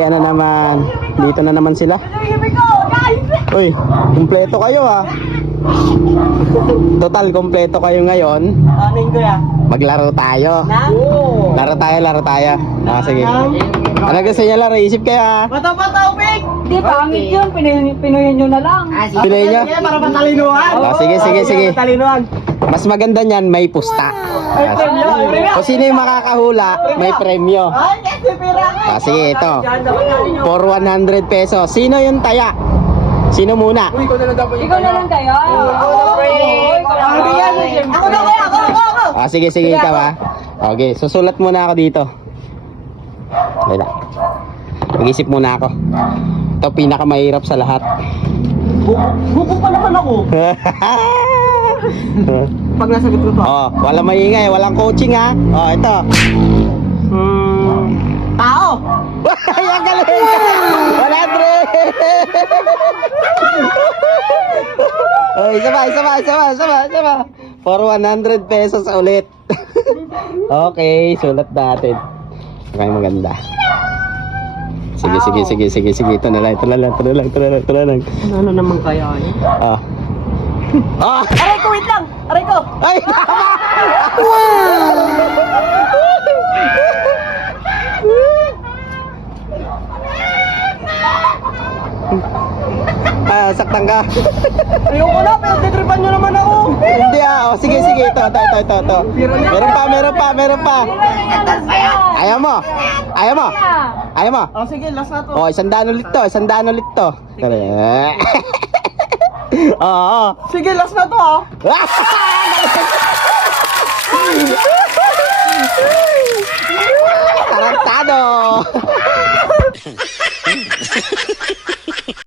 ano naman, dito na naman sila. Uy, kumpleto kayo ah. Total, kumpleto kayo ngayon. Maglaro tayo. Laro tayo. Ah, sige. Ano gusto niya laro? Isip kayo ah. Bata-bata, Upig! Di pangit yun, pinuhin nyo na lang. Pinoy niya? Para matalinuhan. Ah, sige. Matalinuhan. Mas maganda niyan, may pusta. Kung sino yung makakahula, may premyo. Ay, kasi pira. Ah, sige, ito. For 100 pesos. Sino yung taya? Sino muna? Ikaw na lang kayo. Ako na kaya, ako. Ah, sige, ikaw ah. Okay, susulat muna ako dito. Wala. Mag-isip muna ako. Ito pinakamahirap sa lahat. Buko pa naman ako. Pag nasagot ko to. Oh, walang maingay, walang coaching ha. Oh, ito. Tao. Ay, ang galing! 100! Oh, isa pa. For 100 pesos ulit. Okay, sulat natin. Okay, maganda. Sige. Ito na lang. Ano naman kaya yun? Ah. Ah! Aray ko, wait lang! Aray ko! Ay, tama! Ah, saktan ka. Ayoko na, pero titripan nyo naman ako! Hindi ah. Oh, sige. Ito. Meron pa. Ayaw mo? Oh, sige, last na to. Oh, 100 ulit to. Oo. Sige, last na to ah! Tarantado!